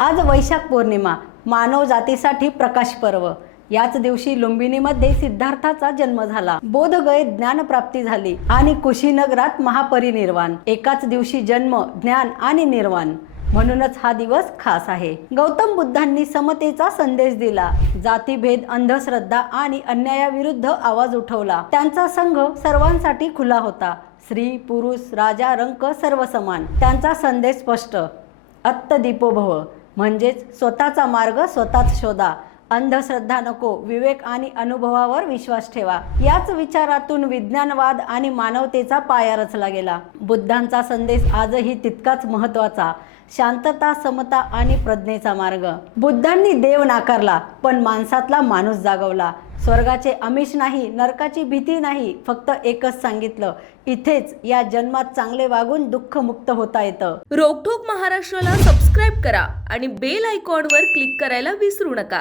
आज वैशाख पौर्णिमा, मानव जातीसाठी प्रकाश पर्व। याच दिवशी लुंबिनीमध्ये सिद्धार्थाचा जन्म झाला, बोधगयेत ज्ञानप्राप्ती झाली आणि कुशीनगरात महापरिनिर्वाण। एकाच दिवशी जन्म, ज्ञान आणि निर्वाण, म्हणूनच हा दिवस खास आहे। गौतम बुद्धांनी समतेचा संदेश दिला, जातीभेद, अंधश्रद्धा आणि अन्यायाविरुद्ध आवाज उठवला। त्यांचा संघ सर्वांसाठी खुला होता, स्त्री, पुरुष, राजा, रंक सर्व समान। त्यांचा संदेश स्पष्ट, अत्त दीपो भव, म्हणजेच स्वतःचा मार्ग स्वतःच शोधा, अंधश्रद्धा नको, विवेक आणि अनुभवावर विश्वास ठेवा। याच विचारातून विज्ञानवाद आणि मानवतेचा पाया रचला गेला। बुद्धांचा संदेश आजही तितकाच महत्त्वाचा, शांतता, समता आणि प्रज्ञेचा मार्ग। बुद्धांनी देव नाकारला, पण माणसातला माणूस जागवला। स्वर्गाचे आमिष नाही, नरकाची भीती नाही, फक्त एकच सांगितलं, इथेच या जन्मात चांगले वागून दुःखमुक्त होता येतं। रोकठोक महाराष्ट्राला सबस्क्राईब करा आणि बेल आयकॉनवर क्लिक करायला विसरू नका।